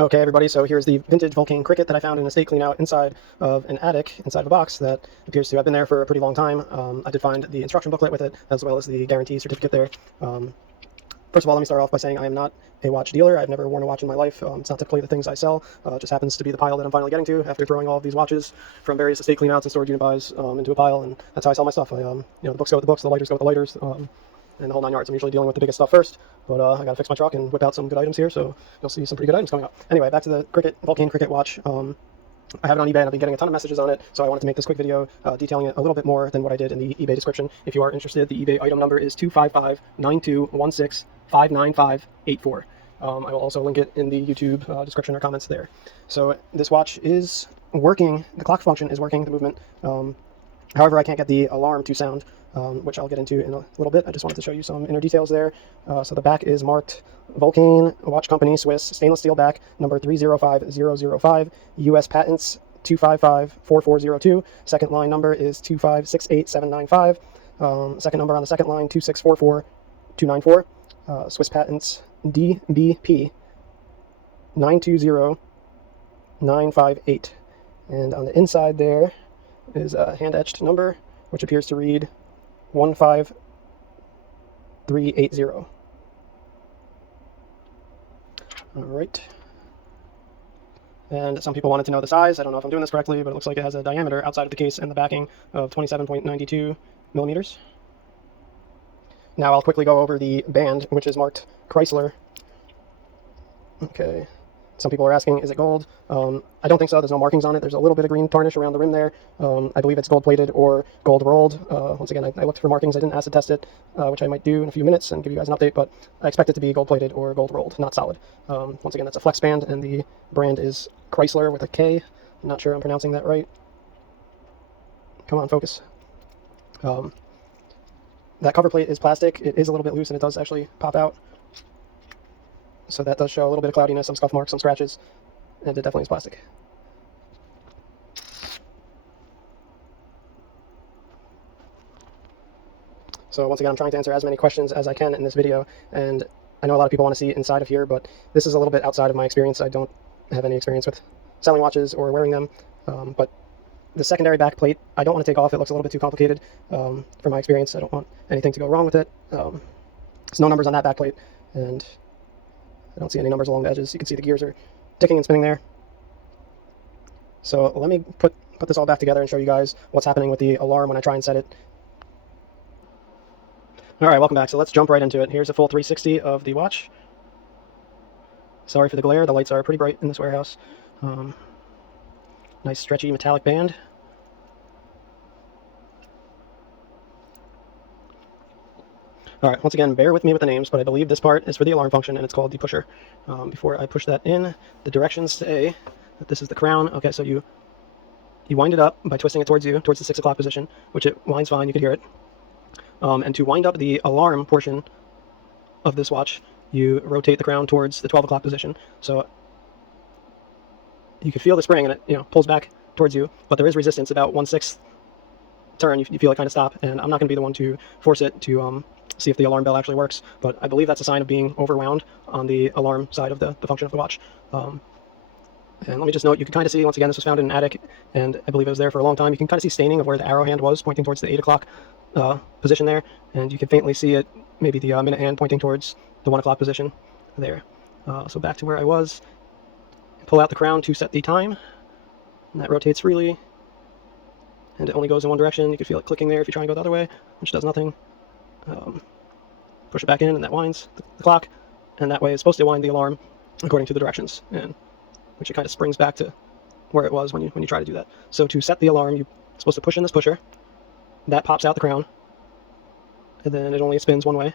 Okay, everybody, so here's the vintage Vulcain cricket that I found in a state cleanout inside of an attic, inside of a box that appears to have been there for a pretty long time. I did find the instruction booklet with it, as well as the guarantee certificate there. First of all, let me start off by saying I am not a watch dealer. I've never worn a watch in my life. It's not typically the things I sell. It just happens to be the pile that I'm finally getting to after throwing all of these watches from various estate cleanouts and storage unit buys into a pile, and that's how I sell my stuff. The books go with the books, the lighters go with the lighters, and the whole 9 yards. I'm usually dealing with the biggest stuff first, but I gotta fix my truck and whip out some good items here, so you'll see some pretty good items coming up. Anyway, back to the Vulcain cricket watch. I have it on eBay and I've been getting a ton of messages on it, so I wanted to make this quick video detailing it a little bit more than what I did in the eBay description. If you are interested, the eBay item number is 255-9216-59584. I will also link it in the YouTube description or comments there. So this watch is working, the clock function is working, the movement. However, I can't get the alarm to sound, which I'll get into in a little bit. I just wanted to show you some inner details there. So the back is marked Vulcain Watch Company, Swiss, stainless steel back, number 305005, US patents 2554402. Second line number is 2568795. Second number on the second line 2644294. Swiss patents DBP 920958. And on the inside there is a hand-etched number, which appears to read 15380. All right. And some people wanted to know the size. I don't know if I'm doing this correctly, but it looks like it has a diameter outside of the case and the backing of 27.92 millimeters. Now I'll quickly go over the band, which is marked Chrysler. Okay. Some people are asking, is it gold? I don't think so. There's no markings on it. There's a little bit of green tarnish around the rim there. I believe it's gold-plated or gold-rolled. Once again, I looked for markings. I didn't acid test it, which I might do in a few minutes and give you guys an update, but I expect it to be gold-plated or gold-rolled, not solid. Once again, that's a flex band, and the brand is Chrysler with a K. I'm not sure I'm pronouncing that right. Come on, focus. That cover plate is plastic. It is a little bit loose, and it does actually pop out. So that does show a little bit of cloudiness, some scuff marks, some scratches, and it definitely is plastic. So once again, I'm trying to answer as many questions as I can in this video, and I know a lot of people want to see inside of here, but this is a little bit outside of my experience. I don't have any experience with selling watches or wearing them, but the secondary back plate, I don't want to take off. It looks a little bit too complicated for my experience. I don't want anything to go wrong with it. There's no numbers on that back plate, and I don't see any numbers along the edges. You can see the gears are ticking and spinning there. So let me put this all back together and show you guys what's happening with the alarm when I try and set it. All right, welcome back. So let's jump right into it. Here's a full 360 of the watch. Sorry for the glare. The lights are pretty bright in this warehouse. Nice stretchy metallic band. All right, once again, bear with me with the names, but I believe this part is for the alarm function, and it's called the pusher. Before I push that in, the directions say that this is the crown. Okay, so you wind it up by twisting it towards you, towards the 6 o'clock position, which it winds fine, you can hear it. And to wind up the alarm portion of this watch, you rotate the crown towards the 12 o'clock position. So you can feel the spring, and it pulls back towards you, but there is resistance. About 1/6 turn, you feel it kind of stop, and I'm not going to be the one to force it to see if the alarm bell actually works, but I believe that's a sign of being overwound on the alarm side of the function of the watch. And let me just note, you can kind of see, once again, this was found in an attic, and I believe it was there for a long time. You can kind of see staining of where the arrow hand was, pointing towards the 8 o'clock position there, and you can faintly see it, maybe the minute hand pointing towards the 1 o'clock position there. So back to where I was, pull out the crown to set the time, and that rotates freely, and it only goes in one direction. You can feel it clicking there if you try and go the other way, which does nothing. Push it back in, and that winds the clock, and that way it's supposed to wind the alarm according to the directions, and which it kind of springs back to where it was when you try to do that. So to set the alarm, you're supposed to push in this pusher. That pops out the crown, and then it only spins one way.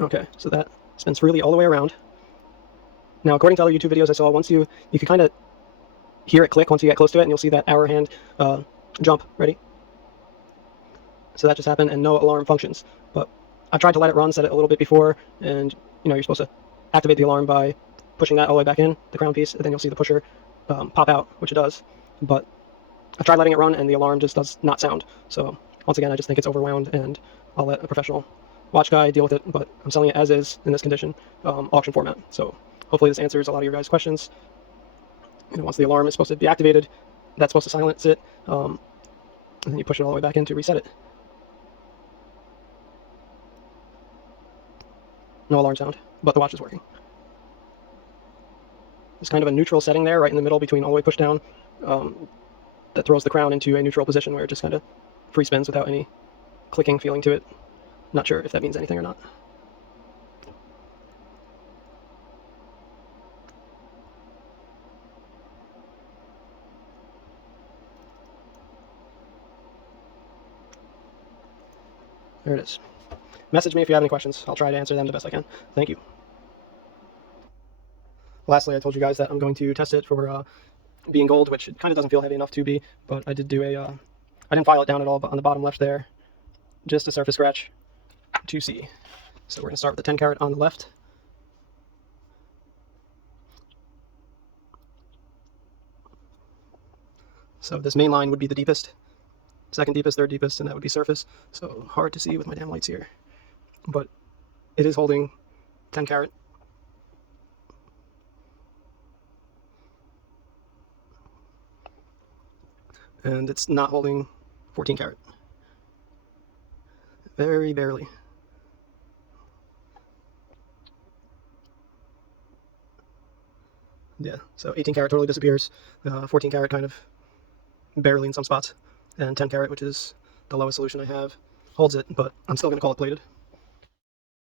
Okay, so that spins freely all the way around. Now, according to other YouTube videos I saw, once you can kind of hear it click once you get close to it, and you'll see that hour hand jump. Ready? So that just happened, and no alarm functions. But I tried to let it run, set it a little bit before, and you're supposed to activate the alarm by pushing that all the way back in, the crown piece, and then you'll see the pusher pop out, which it does. But I tried letting it run, and the alarm just does not sound. So once again, I just think it's overwound, and I'll let a professional watch guy deal with it, but I'm selling it as is in this condition, auction format. So hopefully this answers a lot of your guys' questions. Once the alarm is supposed to be activated, that's supposed to silence it, and then you push it all the way back in to reset it. No alarm sound, but the watch is working. There's kind of a neutral setting there, right in the middle between all the way push down, that throws the crown into a neutral position where it just kind of free spins without any clicking feeling to it. Not sure if that means anything or not. There it is. Message me if you have any questions. I'll try to answer them the best I can. Thank you. Lastly, I told you guys that I'm going to test it for being gold, which it kind of doesn't feel heavy enough to be, but I did do I didn't file it down at all, but on the bottom left there, just a surface scratch to see. So we're going to start with the 10 carat on the left. So this main line would be the deepest, second deepest, third deepest, and that would be surface. So hard to see with my damn lights here. But it is holding 10 carat. And it's not holding 14 carat. Very barely. Yeah, so 18 carat totally disappears. 14 carat kind of barely in some spots. And 10 carat, which is the lowest solution I have, holds it, but I'm still going to call it plated.